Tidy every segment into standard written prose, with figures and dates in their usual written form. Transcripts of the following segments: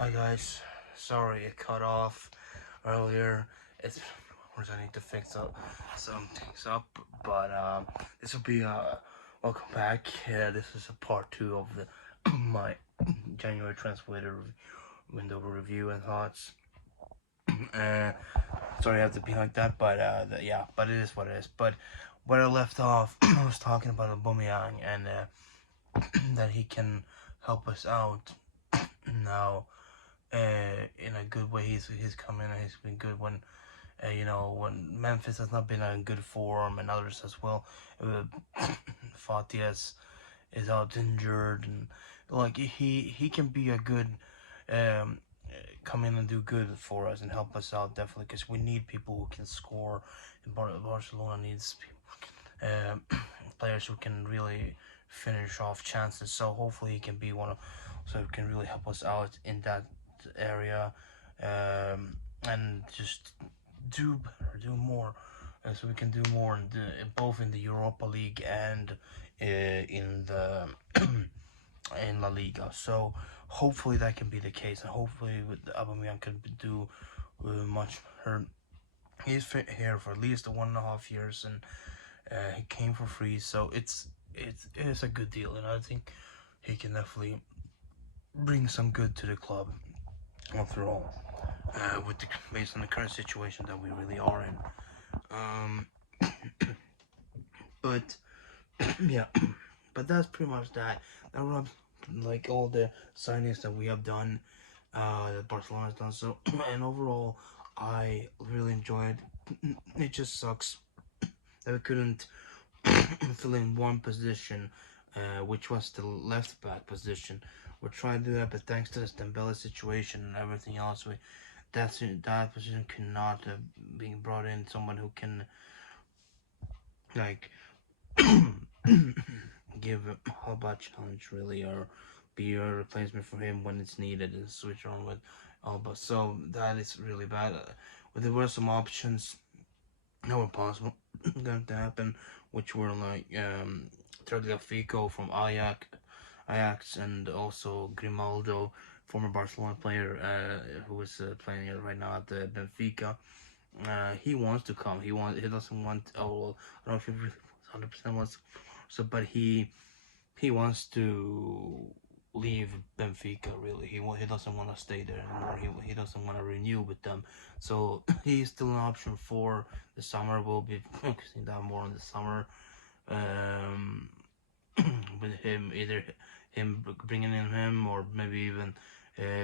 Hi guys, sorry it cut off earlier. It's of course I need to fix up some things up, but this will be welcome back. This is a part two of the my January translator window review and thoughts. Uh, Sorry I have to be like that, but yeah, but it is what it is. But where I left off, I was talking about Aubameyang and that he can help us out now in a good way. He's come in and he's been good when when Memphis has not been in good form and others as well. Uh, Fatias is out injured and like he can be a good um come in and do good for us and help us out definitely because we need people who can score. And Barcelona needs um players who can really finish off chances. So hopefully he can be one of so he can really help us out in that area and just do better, do more, so we can do more both in the Europa League and in the in La Liga. So hopefully that can be the case, and hopefully with Aubameyang can do much better. He's here for at least 1.5 years, and he came for free, so it's a good deal, and I think he can definitely bring some good to the club after all. With the based on the current situation that we really are in. Um, but yeah, but that's pretty much that. That wraps like all the signings that we have done, that Barcelona has done. So and overall, I really enjoyed. It just sucks that we couldn't fill in one position, which was the left back position. We're trying to do that, but thanks to this Dembele situation and everything else, that position cannot being brought in someone who can like give Alba a challenge really or be a replacement for him when it's needed and switch on with Alba. So that is really bad. But there were some options that were possible going to happen, which were like Tagliafico from Ajax, and also Grimaldo, former Barcelona player who is playing right now at Benfica. He wants to come. He doesn't want. Oh well, I don't know if he really 100% wants. So, but he wants to leave Benfica. Really, he doesn't want to stay there anymore. He doesn't want to renew with them. So he's still an option for the summer. We'll be focusing that more on the summer. Um, with him either him bringing in him or maybe even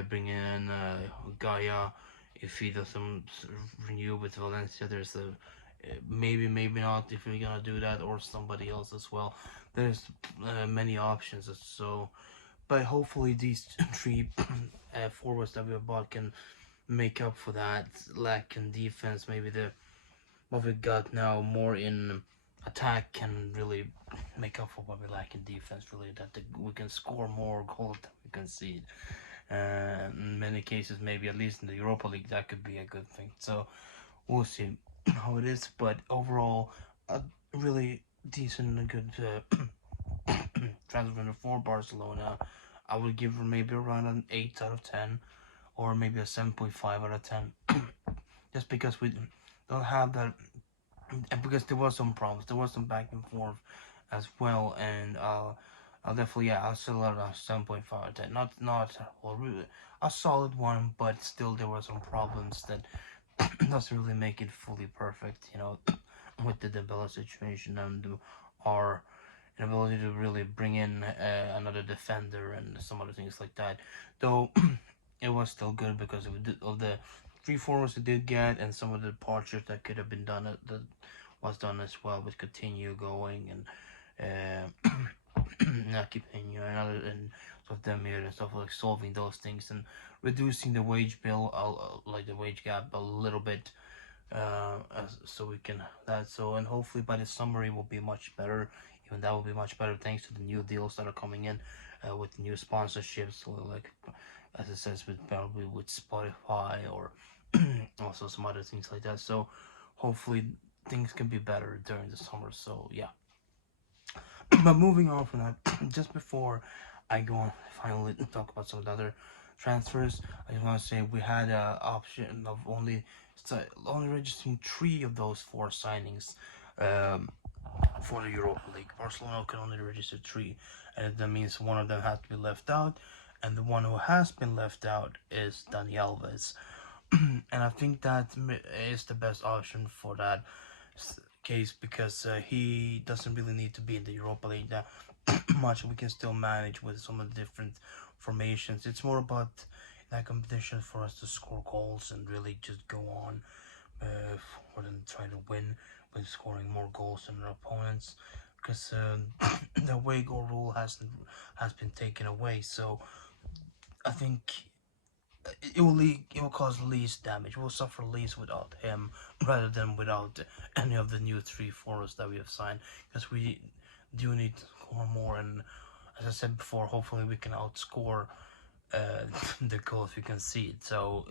bringing in Gaia if he doesn't renew with Valencia. There's a maybe not if we're gonna do that or somebody else as well. There's many options. So, but hopefully these three forwards that we have bought can make up for that lack in defense. Maybe the what we got now more in attack can really make up for what we lack in defense. Really, we can score more goals than we concede. In many cases, maybe at least in the Europa League, that could be a good thing. So we'll see how it is. But overall, a really decent and good transfer window for Barcelona. I would give her maybe around an 8 out of 10, or maybe a 7.5 out of 10, just because we don't have that and because there was some problems, there was some back and forth as well, and I'll definitely I'll still let a 7.5 out of 10. Not well, really, a solid one, but still there were some problems that doesn't really make it fully perfect, with the Dembele situation and our inability to really bring in another defender and some other things like that. Though it was still good because of the three forwards it did get and some of the departures that could have been done that was done as well with continue going and Nakipeno and other and stuff them here and stuff like solving those things and reducing the wage bill like the wage gap a little bit so we can that so and hopefully by the summer it will be much better. Even that will be much better thanks to the new deals that are coming in with new sponsorships, or like as it says with probably with Spotify or also some other things like that. So hopefully things can be better during the summer. So yeah. But moving on from that, just before I go on finally talk about some of the other transfers, I just want to say we had an option of only registering 3 of those 4 signings. Um, for the Europa League. Barcelona can only register 3, and that means one of them has to be left out. And the one who has been left out is Dani Alves. And I think that is the best option for that case because he doesn't really need to be in the Europa League that much. We can still manage with some of the different formations. It's more about that competition for us to score goals and really just go on for them to try to win by scoring more goals than their opponents. Because the away goal rule has been taken away, so I think it will cause least damage. We'll suffer least without him rather than without any of the new 3 forwards that we have signed. Because we do need to score more, and as I said before, hopefully we can outscore uh, the goals we can see. So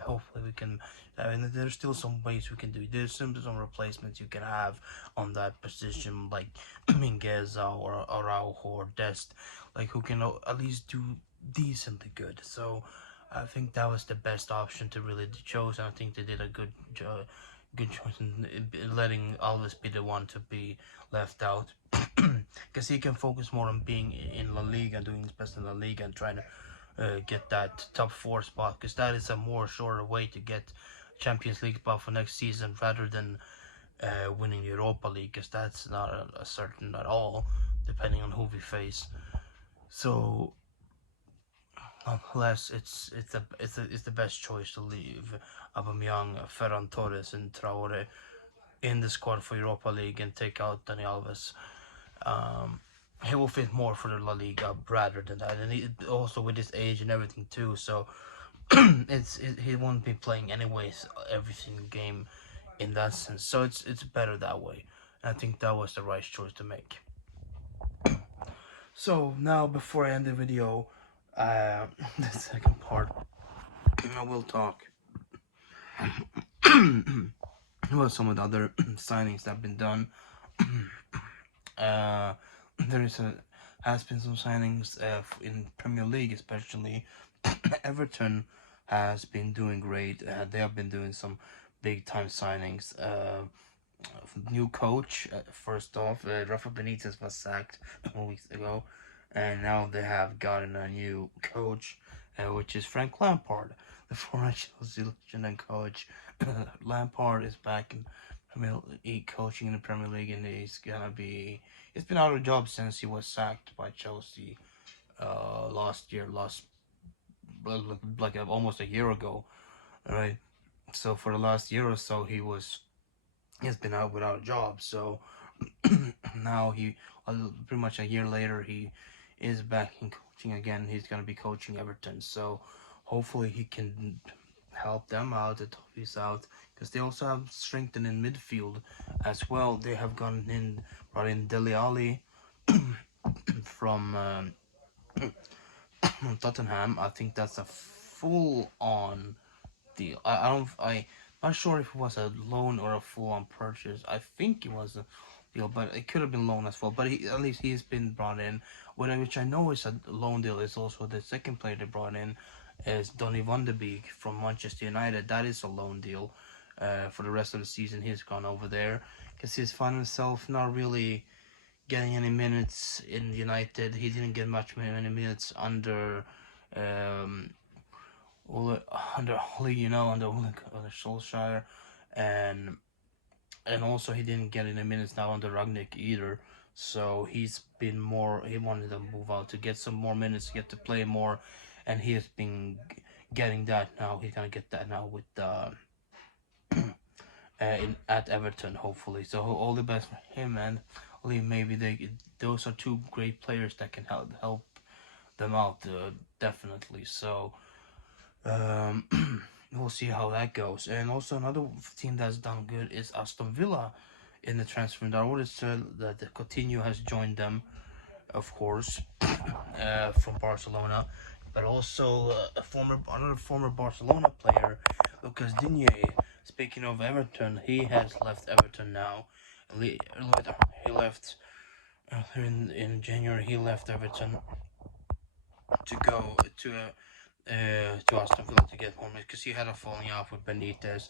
hopefully we can. And there's still some ways we can do it. There's some replacements you can have on that position, like Mingueza or Araujo or Dest, like who can at least do decently good. So I think that was the best option to really choose. And I think they did a good choice in letting Alves be the one to be left out, because he can focus more on being in La Liga, doing his best in La Liga, and trying to get that top 4 spot, because that is a more shorter way to get Champions League spot for next season rather than winning the Europa League, because that's not a certain at all, depending on who we face. So, nonetheless, it's the best choice to leave Aubameyang, Ferran Torres, and Traore in the squad for Europa League and take out Dani Alves. Um, he will fit more for the La Liga rather than that, and also with his age and everything too. So he won't be playing anyways every single game in that sense. So it's better that way. And I think that was the right choice to make. So now before I end the video, the second part, I will talk about some of the other signings that have been done. Uh, there has been some signings in Premier League, especially. Everton has been doing great. They have been doing some big time signings. New coach, first off, Rafa Benitez was sacked weeks ago, and now they have gotten a new coach, which is Frank Lampard, the former Chelsea legend and coach. Lampard is back in Premier League, coaching in the Premier League, and he's been out of job since he was sacked by Chelsea last year, like almost a year ago, right? So for the last year or so, he's been out without a job. So now pretty much a year later, he is back in coaching again. He's gonna be coaching Everton. So hopefully he can help them out, the Toffees out, because they also have strengthened in midfield as well. They have brought in Dele Alli from Tottenham. I think that's a full on deal. I'm not sure if it was a loan or a full on purchase. I think it was a deal, but it could have been loan as well. But at least he's been brought in. Which I know is a loan deal. Is also the second player they brought in is Donny van de Beek from Manchester United. That is a loan deal. For the rest of the season, he's gone over there because he's found himself not really getting any minutes in United. He didn't get many minutes under um, under under Solskjaer, and also he didn't get any minutes now under Ragnick either. So he's been more. He wanted to move out to get some more minutes, to get to play more, and he has been getting that now. He's gonna get that now with at Everton, hopefully. So all the best for him, and maybe those are 2 great players that can help them out, definitely. So um, we'll see how that goes. And also another team that's done good is Aston Villa in the transfer window. I already said that Coutinho has joined them, of course, from Barcelona, but also another former Barcelona player, Lucas Digne. Speaking of Everton, he has left Everton now. He left in January. He left Everton to go to Aston Villa to get more minutes because he had a falling out with Benitez.